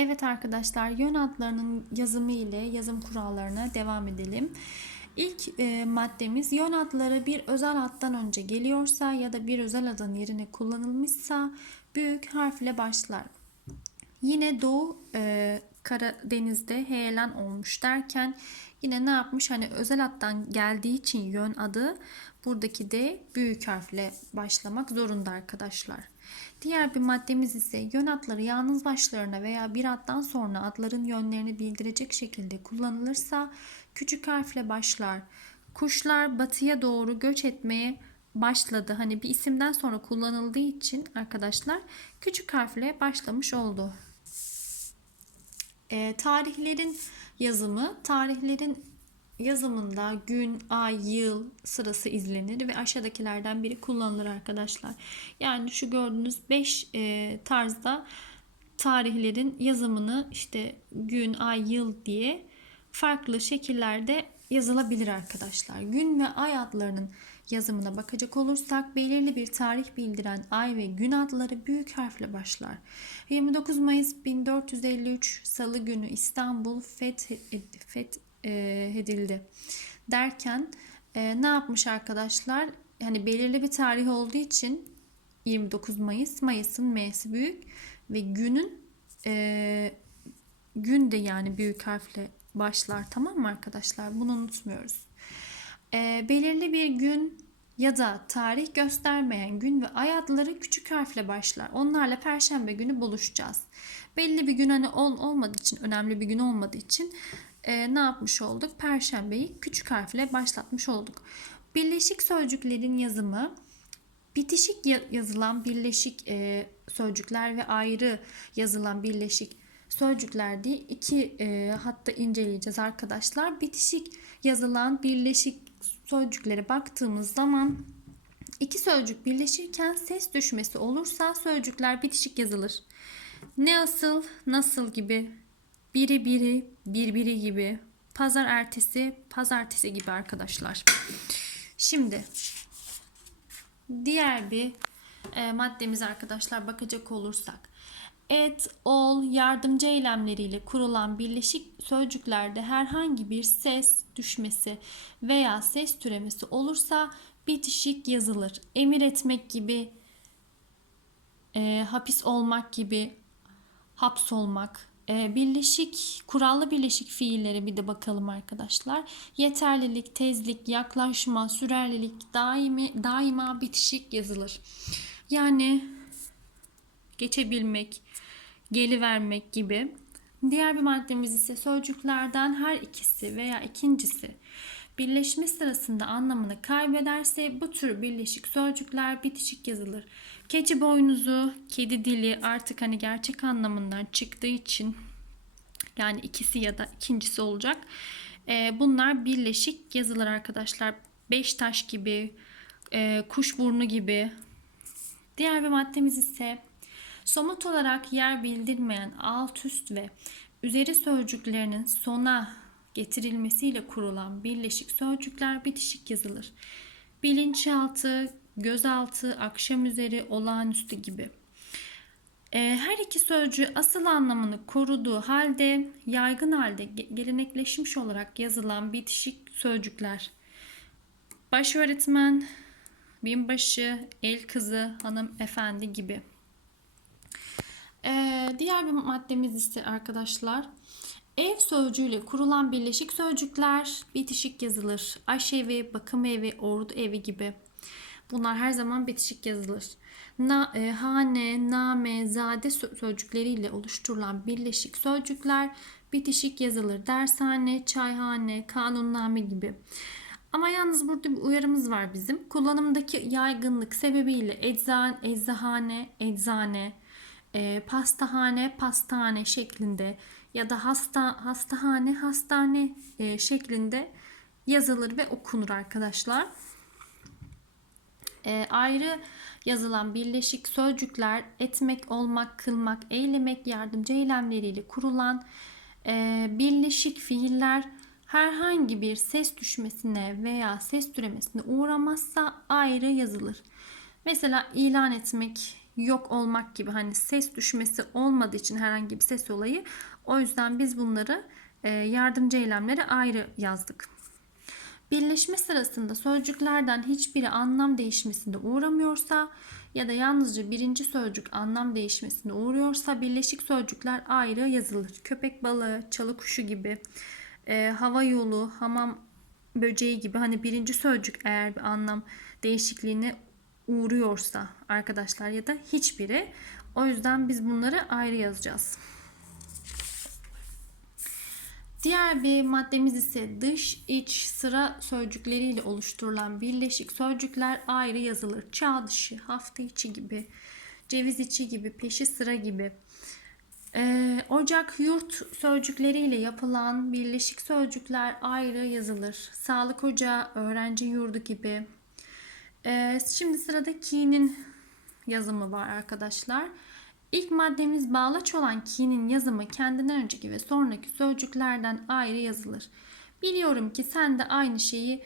Evet arkadaşlar yön adlarının yazımı ile yazım kurallarına devam edelim. İlk e, maddemiz yön adları bir özel addan önce geliyorsa ya da bir özel adın yerine kullanılmışsa büyük harfle başlar. Yine Doğu e, Karadeniz'de heyelan olmuş derken yine ne yapmış? Hani özel addan geldiği için yön adı buradaki de büyük harfle başlamak zorunda arkadaşlar. Diğer bir maddemiz ise yön adları yalnız başlarına veya bir addan sonra adların yönlerini bildirecek şekilde kullanılırsa küçük harfle başlar. Kuşlar batıya doğru göç etmeye başladı. Hani bir isimden sonra kullanıldığı için arkadaşlar küçük harfle başlamış oldu. E, tarihlerin yazımı, tarihlerin yazımında gün, ay, yıl sırası izlenir ve aşağıdakilerden biri kullanılır arkadaşlar. Yani şu gördüğünüz 5 e, tarzda tarihlerin yazımını işte gün, ay, yıl diye farklı şekillerde yazılabilir arkadaşlar. Gün ve ay adlarının yazımına bakacak olursak belirli bir tarih bildiren ay ve gün adları büyük harfle başlar. 29 Mayıs 1453 Salı günü İstanbul fethedildi derken e, ne yapmış arkadaşlar? Yani belirli bir tarih olduğu için 29 Mayıs, Mayıs'ın M'si büyük ve günün e, gün de yani büyük harfle başlar tamam mı arkadaşlar? Bunu unutmuyoruz. E, belirli bir gün ya da tarih göstermeyen gün ve ay adları küçük harfle başlar. Onlarla perşembe günü buluşacağız. Belli bir gün hani ol, olmadığı için, önemli bir gün olmadığı için e, ne yapmış olduk? Perşembeyi küçük harfle başlatmış olduk. Birleşik sözcüklerin yazımı bitişik yazılan birleşik e, sözcükler ve ayrı yazılan birleşik sözcükler diye iki e, hatta inceleyeceğiz arkadaşlar. Bitişik yazılan birleşik sözcüklere baktığımız zaman iki sözcük birleşirken ses düşmesi olursa sözcükler bitişik yazılır. Ne asıl, nasıl gibi, biri biri, birbiri gibi, pazar ertesi, pazartesi gibi arkadaşlar. Şimdi diğer bir e, maddemiz arkadaşlar bakacak olursak et, ol, yardımcı eylemleriyle kurulan birleşik sözcüklerde herhangi bir ses düşmesi veya ses türemesi olursa bitişik yazılır. Emir etmek gibi, e, hapis olmak gibi, hapsolmak, birleşik, kurallı birleşik fiillere bir de bakalım arkadaşlar. Yeterlilik, tezlik, yaklaşma, sürerlilik daimi, daima bitişik yazılır. Yani geçebilmek, gelivermek gibi. Diğer bir maddemiz ise sözcüklerden her ikisi veya ikincisi birleşme sırasında anlamını kaybederse bu tür birleşik sözcükler bitişik yazılır. Keçi boynuzu, kedi dili artık hani gerçek anlamından çıktığı için yani ikisi ya da ikincisi olacak. Ee, bunlar birleşik yazılır arkadaşlar. Beş taş gibi, e, kuş burnu gibi. Diğer bir maddemiz ise Somut olarak yer bildirmeyen alt üst ve üzeri sözcüklerinin sona getirilmesiyle kurulan birleşik sözcükler bitişik yazılır. Bilinçaltı, gözaltı, akşam üzeri, olağanüstü gibi. Ee, her iki sözcüğü asıl anlamını koruduğu halde yaygın halde gelenekleşmiş olarak yazılan bitişik sözcükler. Baş öğretmen, binbaşı, el kızı, hanım efendi gibi. Ee, diğer bir maddemiz ise arkadaşlar ev sözcüğüyle kurulan birleşik sözcükler bitişik yazılır. Aşevi, bakım evi, ordu evi gibi. Bunlar her zaman bitişik yazılır. Na, e, hane, name, zade sözcükleriyle oluşturulan birleşik sözcükler bitişik yazılır. Dershane, çayhane, kanunname gibi. Ama yalnız burada bir uyarımız var bizim. Kullanımdaki yaygınlık sebebiyle eczan, eczahane, eczane, e, pastahane, pastane şeklinde ya da hasta hastahane, hastane e, şeklinde yazılır ve okunur arkadaşlar. E, ayrı yazılan birleşik sözcükler etmek, olmak, kılmak, eylemek, yardımcı eylemleriyle kurulan e, birleşik fiiller herhangi bir ses düşmesine veya ses türemesine uğramazsa ayrı yazılır. Mesela ilan etmek, yok olmak gibi hani ses düşmesi olmadığı için herhangi bir ses olayı. O yüzden biz bunları e, yardımcı eylemleri ayrı yazdık. Birleşme sırasında sözcüklerden hiçbiri anlam değişmesine uğramıyorsa ya da yalnızca birinci sözcük anlam değişmesine uğruyorsa birleşik sözcükler ayrı yazılır. Köpek balığı, çalı kuşu gibi, e, hava yolu, hamam böceği gibi hani birinci sözcük eğer bir anlam değişikliğine uğruyorsa arkadaşlar ya da hiçbiri. O yüzden biz bunları ayrı yazacağız. Diğer bir maddemiz ise dış, iç, sıra sözcükleriyle oluşturulan birleşik sözcükler ayrı yazılır. Çağ dışı, hafta içi gibi, ceviz içi gibi, peşi sıra gibi. Ee, ocak, yurt sözcükleriyle yapılan birleşik sözcükler ayrı yazılır. Sağlık ocağı, öğrenci yurdu gibi. Ee, şimdi sırada ki'nin yazımı var arkadaşlar. İlk maddemiz bağlaç olan ki'nin yazımı kendinden önceki ve sonraki sözcüklerden ayrı yazılır. Biliyorum ki sen de aynı şeyi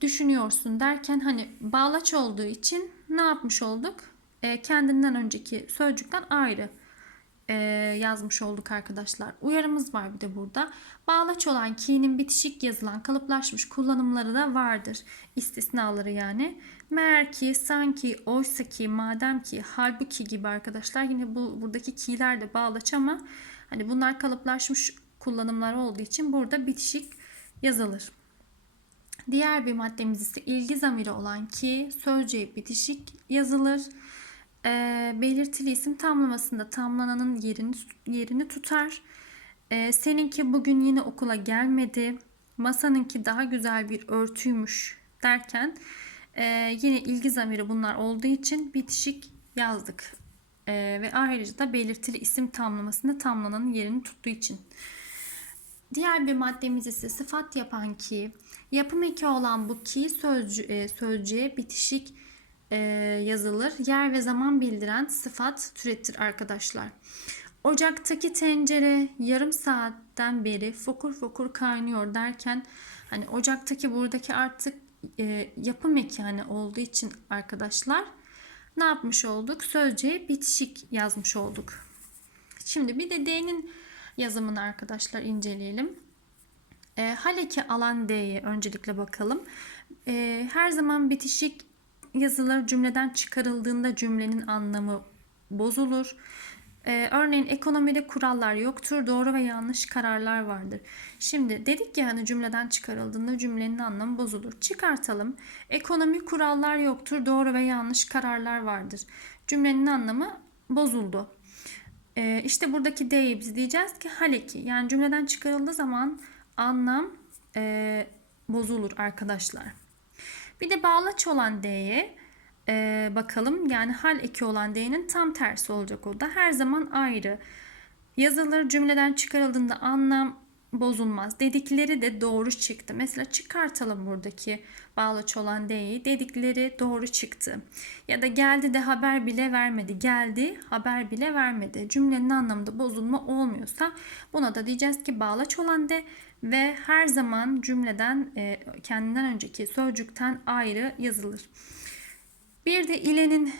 düşünüyorsun derken hani bağlaç olduğu için ne yapmış olduk? E, kendinden önceki sözcükten ayrı e, yazmış olduk arkadaşlar. Uyarımız var bir de burada. Bağlaç olan ki'nin bitişik yazılan kalıplaşmış kullanımları da vardır. İstisnaları yani. Meğer ki, sanki, oysa ki, madem ki, halbuki gibi arkadaşlar. Yine bu buradaki ki'ler de bağlaç ama hani bunlar kalıplaşmış kullanımlar olduğu için burada bitişik yazılır. Diğer bir maddemiz ise ilgi zamiri olan ki sözcüğe bitişik yazılır. E, belirtili isim tamlamasında tamlananın yerini yerini tutar. E, seninki bugün yine okula gelmedi. Masanınki daha güzel bir örtüymüş derken e, yine ilgi zamiri bunlar olduğu için bitişik yazdık. E, ve ayrıca da belirtili isim tamlamasında tamlananın yerini tuttuğu için. Diğer bir maddemiz ise sıfat yapan ki yapım eki olan bu ki sözcü, e, sözcüğe bitişik e, yazılır. Yer ve zaman bildiren sıfat türettir arkadaşlar. Ocaktaki tencere yarım saatten beri fokur fokur kaynıyor derken hani ocaktaki buradaki artık e, yapım eki olduğu için arkadaşlar ne yapmış olduk? Sözcüğe bitişik yazmış olduk. Şimdi bir de D'nin yazımını arkadaşlar inceleyelim. E, haleki alan D'ye öncelikle bakalım. E, her zaman bitişik yazılar cümleden çıkarıldığında cümlenin anlamı bozulur. Ee, örneğin ekonomide kurallar yoktur, doğru ve yanlış kararlar vardır. Şimdi dedik ya hani cümleden çıkarıldığında cümlenin anlamı bozulur. Çıkartalım. Ekonomi kurallar yoktur, doğru ve yanlış kararlar vardır. Cümlenin anlamı bozuldu. Ee, işte buradaki D'yi biz diyeceğiz ki haleki. Yani cümleden çıkarıldığı zaman anlam e, bozulur arkadaşlar. Bir de bağlaç olan D'ye e, bakalım. Yani hal eki olan D'nin tam tersi olacak o da. Her zaman ayrı. Yazılır cümleden çıkarıldığında anlam bozulmaz. Dedikleri de doğru çıktı. Mesela çıkartalım buradaki bağlaç olan D'yi. Dedikleri doğru çıktı. Ya da geldi de haber bile vermedi. Geldi haber bile vermedi. Cümlenin anlamında bozulma olmuyorsa buna da diyeceğiz ki bağlaç olan D ve her zaman cümleden e, kendinden önceki sözcükten ayrı yazılır. Bir de ilenin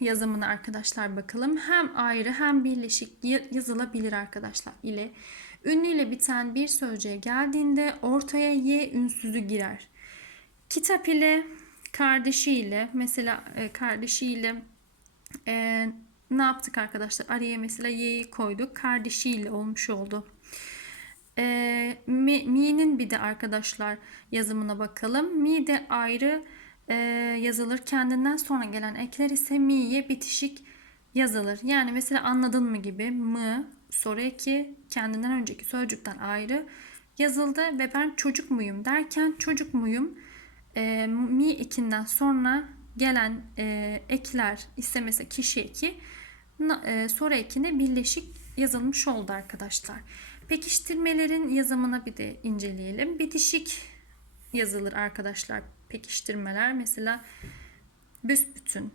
yazımını arkadaşlar bakalım. Hem ayrı hem birleşik yazılabilir arkadaşlar ile. Ünlüyle biten bir sözcüğe geldiğinde ortaya y ünsüzü girer. Kitap ile kardeşiyle mesela e, kardeşiyle e, ne yaptık arkadaşlar? Araya mesela y'yi koyduk. Kardeşiyle olmuş oldu. E, mi, mi'nin bir de arkadaşlar yazımına bakalım. Mi de ayrı e, yazılır. Kendinden sonra gelen ekler ise mi'ye bitişik yazılır. Yani mesela anladın mı gibi mı soru eki kendinden önceki sözcükten ayrı yazıldı ve ben çocuk muyum derken çocuk muyum e, mi ekinden sonra gelen e, ekler ise mesela kişi eki e, soru ekine birleşik yazılmış oldu arkadaşlar. Pekiştirmelerin yazımına bir de inceleyelim. Bitişik yazılır arkadaşlar pekiştirmeler. Mesela büsbütün,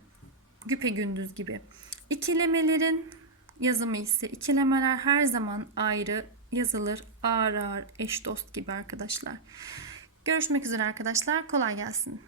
güpe gündüz gibi. İkilemelerin yazımı ise ikilemeler her zaman ayrı yazılır. Ağır ağır, eş dost gibi arkadaşlar. Görüşmek üzere arkadaşlar. Kolay gelsin.